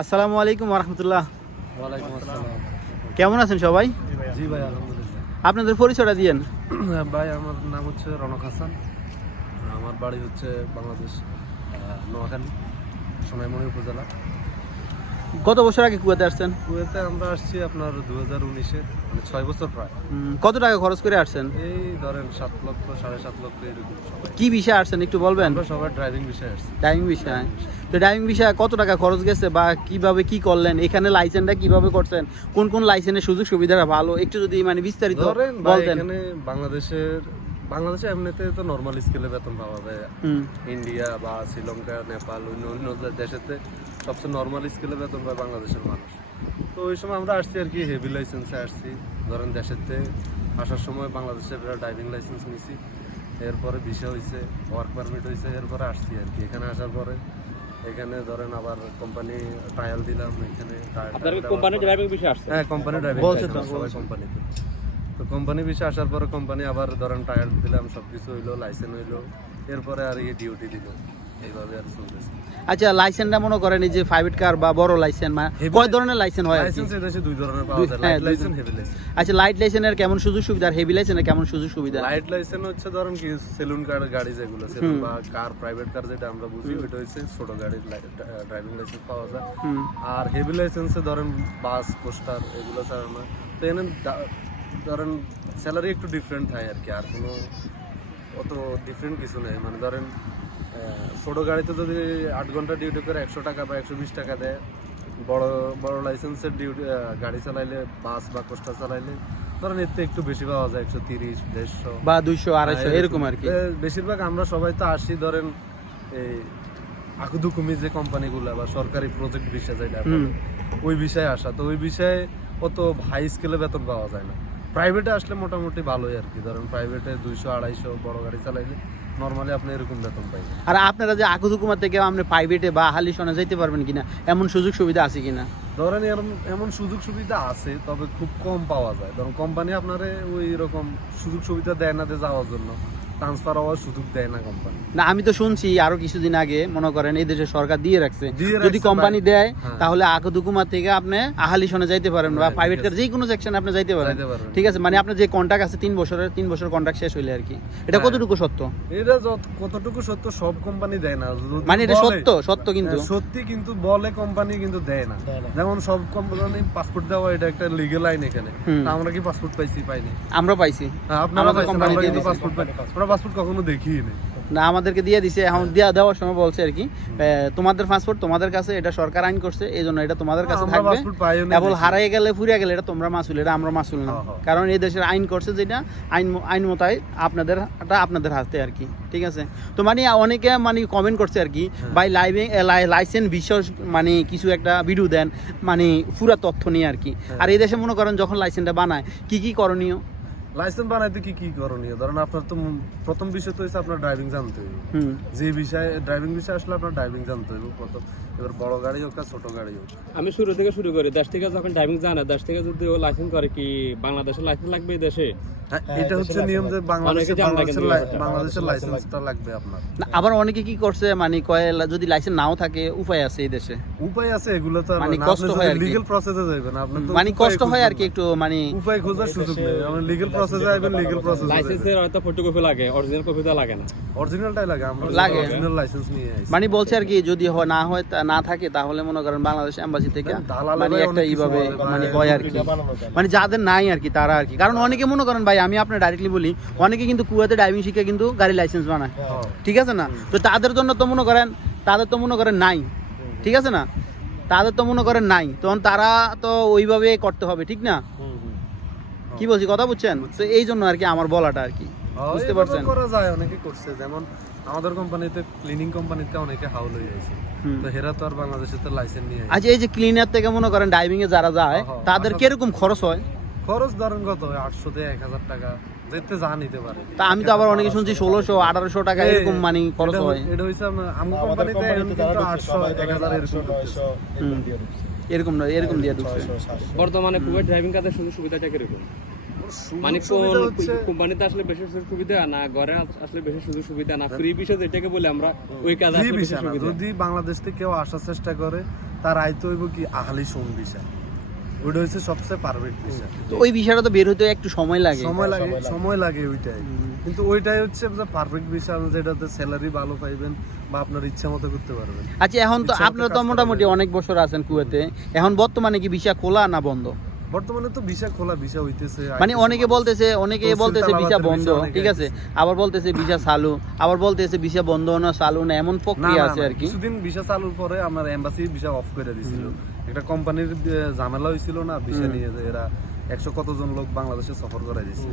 আসসালামু আলাইকুম রহমতুল্লাহ কেমন আছেন সবাই? জি ভাই আলহামদুলিল্লাহ। আপনাদের পরিচয়টা দিয়েন। ভাই আমার নাম হচ্ছে রনক হাসান। আমার বাড়ি হচ্ছে বাংলাদেশ নোয়াখালী সোনাইমণি উপজেলা। কত বছর আগে কুয়াতে আসছেন? কুয়েতে আমরা আসছি আপনার দু হাজার উনিশে মানে ছয় বছর প্রায়। কত টাকা খরচ করে আসছেন? এই ধরেন সাত লক্ষ সাড়ে সাত লক্ষ এরকম কি বিষয়ে আসছেন একটু বলবেন? সবাই ড্রাইভিং বিষয়ে আসছি। ড্রাইভিং বিষয়। তো ড্রাইভিং বিষয়ে কত টাকা খরচ গেছে বা কীভাবে কি করলেন? এখানে লাইসেন্সটা কীভাবে করছেন? কোন কোন লাইসেন্সের সুযোগ সুবিধাটা ভালো? একটু যদি মানে বিস্তারিত বলতেন। এখানে বাংলাদেশের বাংলাদেশে এমনিতে তো নর্মাল স্কেলে বেতন পাওয়া যায়। ইন্ডিয়া বা শ্রীলঙ্কা নেপাল অন্য অন্য দেশেতে সবচেয়ে নর্মাল স্কেলে বেতন পায় বাংলাদেশের মানুষ। তো ওই সময় আমরা আসছি আর কি হেভি লাইসেন্সে আসছি। ধরেন দেশেতে আসার সময় বাংলাদেশের ড্রাইভিং লাইসেন্স নিছি। এরপরে ভিসা হয়েছে ওয়ার্ক পারমিট হয়েছে এরপরে আসছি আর কি। এখানে আসার পরে এখানে ধরেন আবার কোম্পানি ট্রায়াল দিলাম এখানে আপনার কোম্পানি ড্রাইভিং বিষয়ে আসছে? হ্যাঁ কোম্পানি ড্রাইভিং বলছে তো, সবাই কোম্পানিতে তো কোম্পানি বিষয়ে আসার পরে কোম্পানি আবার ধরেন টায়ার দিলাম সব কিছু হইল লাইসেন্স হইল এরপরে আর এই ডিউটি দিল। এইভাবে আর চলতেছে। আচ্ছা লাইসেন্সটা মনে করেন যে প্রাইভেট কার বা বড় লাইসেন্স মানে কয় ধরনের লাইসেন্স হয় লাইসেন্স এদেশে দুই ধরনের পাওয়া যায় লাইট লাইসেন্স হেভি লাইসেন্স আচ্ছা লাইট লাইসেন্সের কেমন সুযোগ সুবিধা? আর হেভি লাইসেন্সের কেমন সুযোগ সুবিধা? লাইট লাইসেন্স হচ্ছে ধরেন কি সেলুন কার গাড়ি যেগুলো সেলুন বা কার প্রাইভেট কার যেটা আমরা বুঝি ওইটা হচ্ছে ছোট গাড়ির ড্রাইভিং লাইসেন্স পাওয়া যায়। আর হেভি লাইসেন্সে ধরেন বাস কোস্টার এগুলো চালানো তো এখানে ধরেন স্যালারি একটু ডিফারেন্ট হয় আর কি আর কোনো অত ডিফারেন্ট কিছু নেই। মানে ধরেন ছোট গাড়িতে যদি আট ঘণ্টা ডিউটি করে একশো টাকা বা একশো বিশ টাকা দেয় বড় বড় লাইসেন্সের ডিউটি গাড়ি চালাইলে বাস বা কোস্টার চালাইলে ধরেন এতে একটু বেশি পাওয়া যায় একশো তিরিশ দেড়শো। বা দুইশো আড়াইশো হ্যাঁ, এরকম আর কি। বেশিরভাগ আমরা সবাই তো আসি ধরেন এই আকুদুকুমি যে কোম্পানিগুলো বা সরকারি প্রজেক্ট বিষয় যেটা ওই বিষয়ে আসা। তো ওই বিষয়ে অত হাই স্কেলে বেতন পাওয়া যায় না। প্রাইভেটে আসলে মোটামুটি ভালোই আর কি। ধরেন প্রাইভেটে দুইশো আড়াইশো বড় গাড়ি চালাইলে নর্মালি আপনি এরকম বেতন পাই আর আপনারা যে আকুদুকুমার থেকে আপনি প্রাইভেটে বা হালি শোনা যাইতে পারবেন কিনা এমন সুযোগ সুবিধা আছে কিনা? ধরেন এরকম এমন সুযোগ সুবিধা আছে তবে খুব কম পাওয়া যায়। ধরুন কোম্পানি আপনারে ওই রকম সুযোগ সুবিধা দেয় না যে যাওয়ার জন্য। ট্রান্সফার হওয়ার সুযোগ দেয় না কোম্পানি না আমি তো শুনছি আরও কিছুদিন আগে মনে করেন এই দেশে সরকার দিয়ে রাখছে। যদি কোম্পানি দেয় হ্যাঁ। তাহলে আকুদুকুমার থেকে আপনি আহালি আহালিশনে যাইতে পারেন বা প্রাইভেট কার যে কোনো সেকশনে আপনি যাইতে পারেন। ঠিক আছে মানে আপনার যে কন্ট্রাক্ট আছে তিন বছরের তিন বছর কন্ট্রাক্ট শেষ হইলে আর কি। এটা হ্যাঁ। কতটুকু সত্য? এটা কতটুকু সত্য সব কোম্পানি দেয় না। মানে এটা সত্য সত্য কিন্তু। হ্যাঁ, সত্যি কিন্তু বলে কোম্পানি কিন্তু দেয় না। যেমন সব কোম্পানি পাসপোর্ট দেওয়া এটা একটা লিগেল আইন এখানে। আমরা কি পাসপোর্ট পাইছি? পাইনি। আমরা পাইছি। আপনারা কোম্পানি কিন্তু পাসপোর্ট পাই আমরা পাসপোর্ট কখনো দেখিই নি না আমাদেরকে দিয়ে দিছে এখন দেওয়া দেওয়ার সময় বলছে আর কি। তোমাদের পাসপোর্ট তোমাদের কাছে এটা সরকার আইন করছে এই জন্য এটা তোমাদের কাছে থাকবে। কেবল হারাই গেলে ফুরিয়ে গেলে এটা তোমরা মাসুল এটা আমরা মাসুল না। হ্যাঁ, হ্যাঁ। কারণ এই দেশের আইন করছে যেটা আইন আইন মোতাই আপনাদের আপনাদের হাতে আর কি ঠিক আছে? তো মানে অনেকে মানে কমেন্ট করছে আর কি হ্যাঁ। ভাই লাইভিং লাইসেন্স বিশেষ মানে কিছু একটা ভিডিও দেন মানে পুরা তথ্য নিয়ে আর কি। হ্যাঁ। আর এই দেশে মনে করেন যখন লাইসেন্সটা বানায় কি কি করণীয়? লাইসেন্স বানাইতে কি কি করণীয়? ধরেন আপনার তো প্রথম বিষয় তো হচ্ছে আপনার ড্রাইভিং জানতে হবে হুম। যে বিষয়ে ড্রাইভিং বিষয় আসলে আপনার ড্রাইভিং জানতে হবে প্রথম। এবার বড় গাড়ি হোক আর ছোট গাড়ি হোক। আমি শুরু থেকে শুরু করি। দেশ থেকে যখন ড্রাইভিং জানে দেশ থেকে যদি ও লাইসেন্স করে কি বাংলাদেশের লাইসেন্স লাগবে এই দেশে? হ্যাঁ, এটা হচ্ছে নিয়ম যে বাংলাদেশের লাইসেন্সটা লাগবে। আপনার। আবার অনেকে কি করছে মানে কয় যদি লাইসেন্স নাও থাকে উপায় আছে এই দেশে। উপায় আছে এগুলো তো মানে কষ্ট হয় আর কি। লিগ্যাল প্রসেসে যাবেন আপনি মানে কষ্ট হয় আর কি একটু মানে উপায় খোঁজার সুযোগ নেই। আপনি লিগ্যাল প্রসেসে আইবেন লিগ্যাল প্রসেসে লাইসেন্সের হয়তো ফটোকপি লাগে অরিজিনাল কপি তো লাগে না। অরিজিনালটাই লাগে আমরা লাগে। অরিজিনাল লাইসেন্স নিয়ে মানে বলছে আর কি যদি হয় না হয় না থাকে তাহলে মনে করেন বাংলাদেশ এম্বাসি থেকে মানে একটা এইভাবে মানে হয় আর কি। মানে যাদের নাই আর কি তারা আর কি। কারণ অনেকে মনে করেন ভাই আমি আপনার ডাইরেক্টলি বলি অনেকে কিন্তু কুয়াতে ড্রাইভিং শিখে কিন্তু গাড়ি লাইসেন্স বানায়। হ্যাঁ। ঠিক আছে না? তো তাদের জন্য তো মনে করেন তাদের তো মনে করেন নাই। ঠিক আছে না? তাদের তো মনে করেন নাই। তখন তারা তো ওইভাবে করতে হবে ঠিক না? কি বলছি কথা বুঝছেন? তো এই জন্য আর কি আমার বলাটা আর কি। হ্যাঁ, বুঝতে পারছেন? করা যায় অনেকে করছে। যেমন আমাদের কোম্পানিতে ক্লিনিং কোম্পানিতে অনেকে হাউল হয়ে হুম। তো হেরা তো আর বাংলাদেশে তো লাইসেন্স নিয়ে আচ্ছা এই যে ক্লিনার থেকে মনে করেন ড্রাইভিং এ যারা যায় হ্যাঁ, তাদের কীরকম খরচ হয়? খরচ ধরেন কত আটশো থেকে এক হাজার টাকা। যেতে যা নিতে পারে। তা আমি তো আবার অনেকে শুনছি ষোলোশো আঠারোশো টাকা এরকম মানে খরচ হয়। এটা হইছে আমার কোম্পানিতে কিন্তু আটশো এক হাজার এরকম এরকম নয় এরকম দিয়ে ঢুকছে বর্তমানে কুয়েত ড্রাইভিং কাজের সুযোগ সুবিধাটা কীরকম? মানে কোন কোম্পানিতে আসলে বেশি সুযোগ সুবিধা না ঘরে আসলে বেশি সুযোগ সুবিধা না। ফ্রি বিষয় যেটাকে বলে আমরা ওই কাজে ফ্রি আসলে বেশি সুবিধা। যদি বাংলাদেশ থেকে কেউ আসার চেষ্টা করে তার আয়তো হইব কি আহালি সোন বিষয়। ওইটা হচ্ছে সবচেয়ে পারফেক্ট বিষয়। তো ওই বিষয়টা তো বের হতে একটু সময় লাগে। সময় লাগে সময় লাগে। ওইটাই। কিন্তু ওইটাই হচ্ছে পারফেক্ট বিষয় যেটাতে স্যালারি ভালো পাইবেন বা আপনার ইচ্ছা মতো করতে পারবেন। আচ্ছা এখন তো আপনারা তো মোটামুটি অনেক বছর আছেন কুয়েতে। এখন বর্তমানে কি ভিসা খোলা না বন্ধ? বর্তমানে তো ভিসা খোলা ভিসা হইতেছে মানে অনেকে বলতেছে অনেকে বলতেছে ভিসা বন্ধ ঠিক আছে। আবার বলতেছে ভিসা চালু আবার বলতেছে ভিসা বন্ধ না চালু না এমন প্রক্রিয়া আছে আর কি। কিছুদিন ভিসা চালুর পরে আমার এম্বাসি ভিসা অফ করে দিছিল। একটা কোম্পানির ঝামেলা হয়েছিল না ভিসা নিয়ে যে এরা একশো কতজন লোক বাংলাদেশে সফর করাই দিছে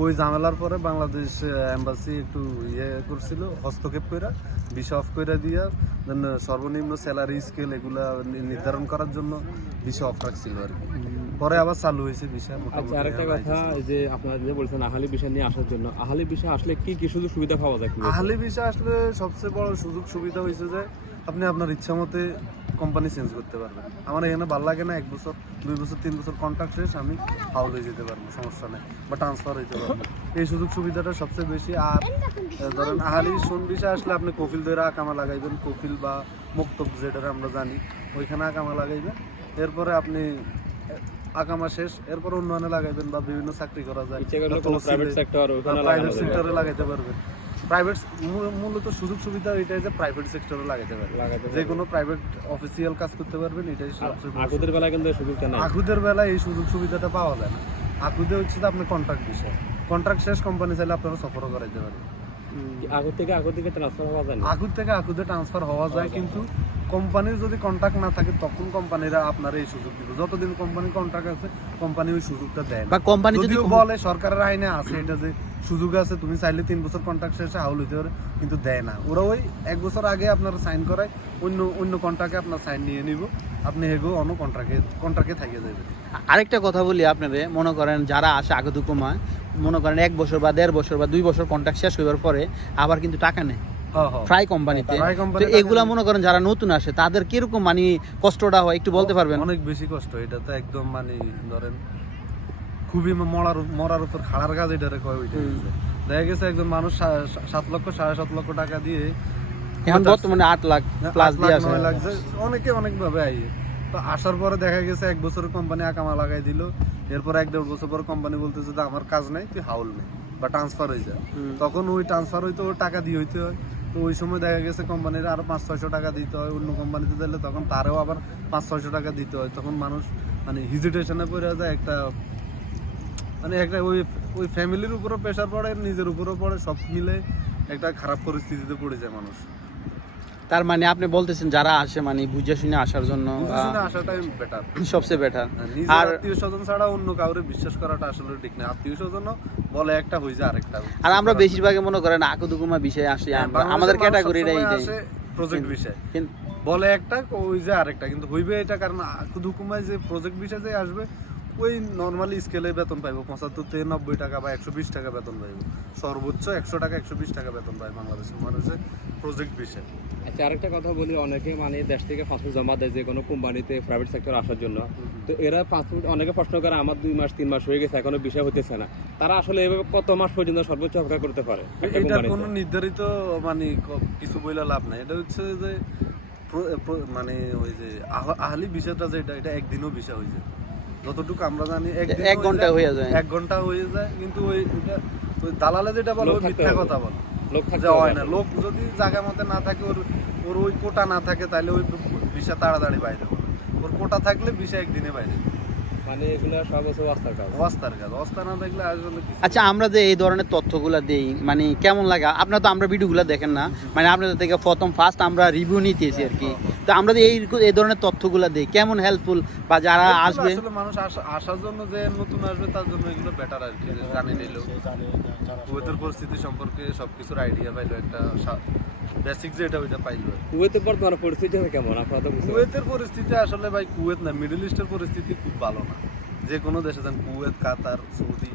ওই ঝামেলার পরে বাংলাদেশ এম্বাসি একটু ইয়ে করছিল হস্তক্ষেপ করে ভিসা অফ করে দিয়া দেন সর্বনিম্ন স্যালারি স্কেল এগুলা নির্ধারণ করার জন্য ভিসা অফ রাখছিল আর কি। পরে আবার চালু হয়েছে ভিসা আচ্ছা আরেকটা কথা যে আপনারা যে বলছেন আহালি বিষয় নিয়ে আসার জন্য আহালি বিষয় আসলে কি কি সুযোগ সুবিধা পাওয়া যায়? আহলে ভিসা আসলে সবচেয়ে বড় সুযোগ সুবিধা হয়েছে যে আপনি আপনার ইচ্ছা মতে কোম্পানি চেঞ্জ করতে পারবেন। আমার এখানে ভালো লাগে না এক বছর দুই বছর তিন বছর কন্ট্রাক্ট শেষ আমি হাউল হয়ে যেতে পারব সমস্যা নেই বা ট্রান্সফার হইতে পারব। এই সুযোগ সুবিধাটা সবচেয়ে বেশি আর ধরেন আহালি সোন ভিসা আসলে আপনি কফিল ধরে আকামা লাগাইবেন কফিল বা মুক্তব যেটা আমরা জানি ওইখানে আকামা লাগাইবেন। এরপরে আপনি আকামা শেষ এরপরে উন্নয়নে লাগাইবেন বা বিভিন্ন চাকরি করা যায়। Private sector. সেক্টরে লাগাইতে পারবেন। প্রাইভেট মূলত সুযোগ সুবিধা এটাই যে প্রাইভেট সেক্টরে লাগাইতে পারবেন। লাগাতে যে কোনো প্রাইভেট অফিসিয়াল কাজ করতে পারবেন এটাই আকুদের বেলায় কিন্তু সুযোগটা নাই। আকুদের বেলায় এই সুযোগ সুবিধাটা পাওয়া যায় না। আকুদে হচ্ছে যে আপনার কন্ট্রাক্ট বিষয়। কন্ট্রাক্ট শেষ কোম্পানি চাইলে আপনারা সফরও করাইতে পারবেন। আগুর থেকে আগুর দিকে ট্রান্সফার হওয়া যায় না। আকুদ থেকে আকুদে ট্রান্সফার হওয়া যায় কিন্তু কোম্পানির যদি কন্ট্রাক্ট না থাকে তখন কোম্পানিরা আপনার এই সুযোগ দিবে। যতদিন কোম্পানির কন্ট্রাক্ট আছে কোম্পানি ওই সুযোগটা দেয় বা কোম্পানি যদি বলে সরকারের আইনে আছে এটা যে সুযোগ আছে তুমি চাইলে তিন বছর কন্ট্রাক্ট শেষে হাউল হইতে পারে কিন্তু দেয় না। ওরা ওই এক বছর আগে আপনার সাইন করায় অন্য অন্য কন্ট্রাক্টে আপনার সাইন নিয়ে নিব আপনি হেগো অন্য কন্ট্রাক্টে কন্ট্রাক্টে থাকিয়ে যাবেন আরেকটা কথা বলি আপনারে মনে করেন যারা আসে আগদুকুমায় মনে করেন এক বছর বা দেড় বছর বা দুই বছর কন্ট্রাক্ট শেষ হইবার পরে আবার কিন্তু টাকা নেয়। ফ্রাই কোম্পানিতে তো এগুলা মনে করেন যারা নতুন আসে তাদের কীরকম মানে কষ্টটা হয়? একটু বলতে পারবেন? অনেক বেশি কষ্ট। এটা তো একদম মানে ধরেন খুবই মরার মরার উপর খাড়ার কাজ এটারে কয় ওইটা দেখা গেছে একজন মানুষ সাত লক্ষ সাড়ে সাত লক্ষ টাকা দিয়ে এখন বর্তমানে আট লাখ প্লাস দিয়ে আসে অনেকে অনেক ভাবে আইয়ে তো আসার পরে দেখা গেছে এক বছর কোম্পানি আকামা লাগাই দিল। এরপর এক দেড় বছর পর কোম্পানি বলতেছে যে আমার কাজ নাই তুই হাউল নেই বা ট্রান্সফার হয়ে যায় তখন ওই ট্রান্সফার হইতে ওর টাকা দিয়ে হইতে হয়। তো ওই সময় দেখা গেছে কোম্পানির আরও পাঁচ ছয়শো টাকা দিতে হয় অন্য কোম্পানিতে দিলে তখন তারও আবার পাঁচ ছয়শো টাকা দিতে হয়। তখন মানুষ মানে হিজিটেশনে পড়ে যায় একটা মানে একটা ওই ওই ফ্যামিলির উপরও প্রেশার পড়ে নিজের উপরও পড়ে সব মিলে একটা খারাপ পরিস্থিতিতে পড়ে যায় মানুষ। তার মানে আপনি বলতেছেন যারা আসে মানে বুঝে শুনে আসার জন্য আসাটাই বেটার সবচেয়ে বেটার আর আত্মীয় স্বজন ছাড়া অন্য কাউরে বিশ্বাস করাটা আসলে ঠিক না। আত্মীয় স্বজন বলে একটা হয়ে যায় আরেকটা। আর আমরা বেশিরভাগই মনে করেন আকদুকুমা বিষয়ে আসি আসে আমাদের ক্যাটাগরিটা এইটাই প্রজেক্ট বিষয়। কিন্তু বলে একটা ওই যে আরেকটা। কিন্তু হইবে এটা কারণ আকুদ হুকুমায় যে প্রজেক্ট বিষয় যে আসবে ওই নর্মালি স্কেলে বেতন পাইব পঁচাত্তর থেকে নব্বই টাকা বা একশো বিশ টাকা বেতন পাইব। সর্বোচ্চ একশো টাকা একশো বিশ টাকা বেতন পায় বাংলাদেশের মানুষের প্রজেক্ট বিষয়। আচ্ছা আরেকটা কথা বলি অনেকে মানে দেশ থেকে পাসপোর্ট জমা দেয় যে কোনো কোম্পানিতে প্রাইভেট সেক্টর আসার জন্য। তো এরা পাসপোর্ট অনেকে প্রশ্ন করে আমার দুই মাস তিন মাস হয়ে গেছে এখনও বিষয় হতেছে না। তারা আসলে এভাবে কত মাস পর্যন্ত সর্বোচ্চ অপেক্ষা করতে পারে এটা কোনো নির্ধারিত মানে কিছু বইলে লাভ নাই। এটা হচ্ছে যে মানে ওই যে আহলি বিষয়টা যে এটা এটা একদিনও বিষয় হয়েছে যতটুকু আমরা জানি এক ঘণ্টা হয়ে যায়। এক ঘণ্টা হয়ে যায় কিন্তু ওই ওইটা ওই দালালে যেটা বলে ওই মিথ্যা কথা বলে। লোক থাকতে হয় না লোক যদি জায়গা মতে না থাকে ওর ওর ওই কোটা না থাকে তাহলে ওই বিষয় তাড়াতাড়ি বাইরে ওর কোটা থাকলে বিষয় একদিনে বাইরে মানে এগুলো সব হচ্ছে অবস্থার কাজ। অস্তার কাজ অস্তা না থাকলে আসলে কিছু আচ্ছা আমরা যে এই ধরনের তথ্যগুলো দেই মানে কেমন লাগে? আপনার তো আমরা ভিডিওগুলো দেখেন না। মানে আপনাদের থেকে প্রথম ফার্স্ট আমরা রিভিউ নিতেছি আর কি। তো আমরা যে এই এই ধরনের তথ্যগুলো দেই কেমন হেল্পফুল বা যারা আসবে আসলে মানুষ আসার জন্য যে নতুন আসবে তার জন্য এগুলো বেটার আর কি জানি নিল। কুয়েতের পরিস্থিতি সম্পর্কে সবকিছুর আইডিয়া পাইলো একটা বেসিক যেটা ওইটা পাইলো। আর কি। কুয়েতে বর্তমানে পরিস্থিতি কেমন? আপনারা তো কুয়েতের পরিস্থিতি আসলে ভাই কুয়েত না মিডল ইস্টের পরিস্থিতি খুব ভালো না। যে কোনো দেশে যান কুয়েত কাতার সৌদি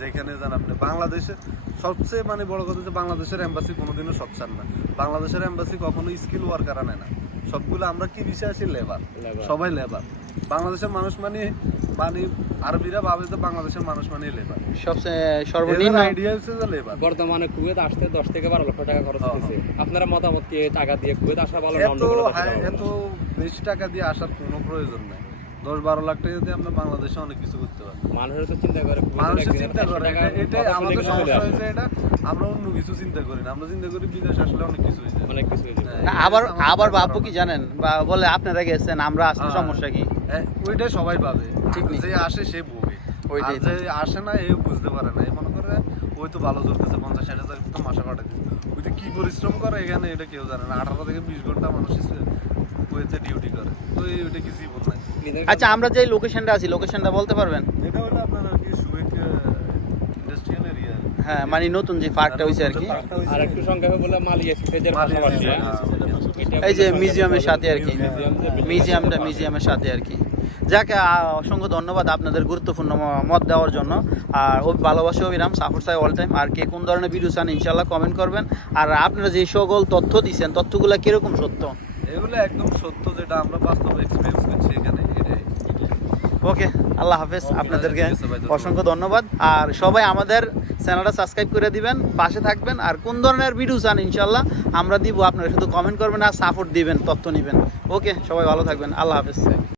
যেখানে যান আপনি। বাংলাদেশে সবচেয়ে মানে বড় কথা যে বাংলাদেশের এম্বাসি কোনোদিনও সচ্ছান না। বাংলাদেশের এম্বাসি কখনো স্কিল ওয়ার্কার আনে না। সবগুলো আমরা কি বিষয় আছি? লেবার সবাই লেবার বাংলাদেশের মানুষ মানে মানে আরবিরা ভাবে যে বাংলাদেশের মানুষ মানে লেবার সবচেয়ে সর্বনিম্ন আইডিয়া হচ্ছে যে লেবার বর্তমানে কুয়েত আসতে দশ থেকে বারো লক্ষ টাকা খরচ হ্যাঁ, হচ্ছে আপনারা মতামত কি টাকা দিয়ে কুয়েত আসা ভালো না এত বেশি টাকা দিয়ে আসার কোনো প্রয়োজন নাই। দশ বারো লাখ টাকা দিয়ে আমরা বাংলাদেশে অনেক কিছু করতে পারি। মানুষের তো চিন্তা করে মানুষের চিন্তা করে এটা- এটা আমাদের সমস্যা হয়েছে এটা আমরা অন্য কিছু চিন্তা করি না। আমরা চিন্তা করি বিদেশ আসলে অনেক কিছু হয়েছে। অনেক কিছু হয়ে যাবে। হ্যাঁ, আবার আবার। ভাববো কি জানেন? বা বলে আপনারা গেছেন আমরা আসলে হ্যাঁ। সমস্যা কি? ওইটাই সবাই পাবে ঠিক যে আসে সে ভোগে। ওইটাই যে আসে না এ বুঝতে পারে না। মনে করে ওই তো ভালো চলতেছে পঞ্চাশ ষাট হাজার তো মাসে কাটাচ্ছে ওই যে কি পরিশ্রম করে এখানে এটা কেউ জানে না। আঠারো থেকে বিশ ঘণ্টা মানুষ কুয়েতে ডিউটি করে। তো এই ওইটা কি জীবন নাই আচ্ছা আমরা যে লোকেশনটা আছি লোকেশনটা বলতে পারবেন? এটা হলো আপনার আর কি সুয়েক ইন্ডাস্ট্রিয়াল এরিয়া হ্যাঁ মানে নতুন যে পার্কটা হয়েছে আর কি। আর একটু সংক্ষেপে বলে মালিয়া স্টেজের পাশাপাশি। হ্যাঁ? হ্যাঁ, এটা এই যে মিউজিয়ামের সাথে আর কি। মিউজিয়ামটা মিউজিয়ামের সাথে আর কি। যাকে অসংখ্য ধন্যবাদ আপনাদের গুরুত্বপূর্ণ মত দেওয়ার জন্য। আর ও ভালোবাসি অবিরাম সাপোর্ট চাই অল টাইম আর কে কোন ধরনের ভিডিও চান ইনশাল্লাহ কমেন্ট করবেন। আর আপনারা যে সকল তথ্য দিচ্ছেন তথ্যগুলো কীরকম সত্য? এগুলো একদম সত্য যেটা আমরা বাস্তব এক্সপিরিয়েন্স করছি এখানে। ওকে আল্লাহ হাফেজ। আপনাদেরকে। অসংখ্য ধন্যবাদ। আর সবাই আমাদের চ্যানেলটা সাবস্ক্রাইব করে দিবেন পাশে থাকবেন। আর কোন ধরনের ভিডিও চান ইনশাল্লাহ আমরা দিব। আপনারা শুধু কমেন্ট করবেন আর সাপোর্ট দিবেন তথ্য নেবেন। ওকে সবাই ভালো থাকবেন। আল্লাহ হাফেজ।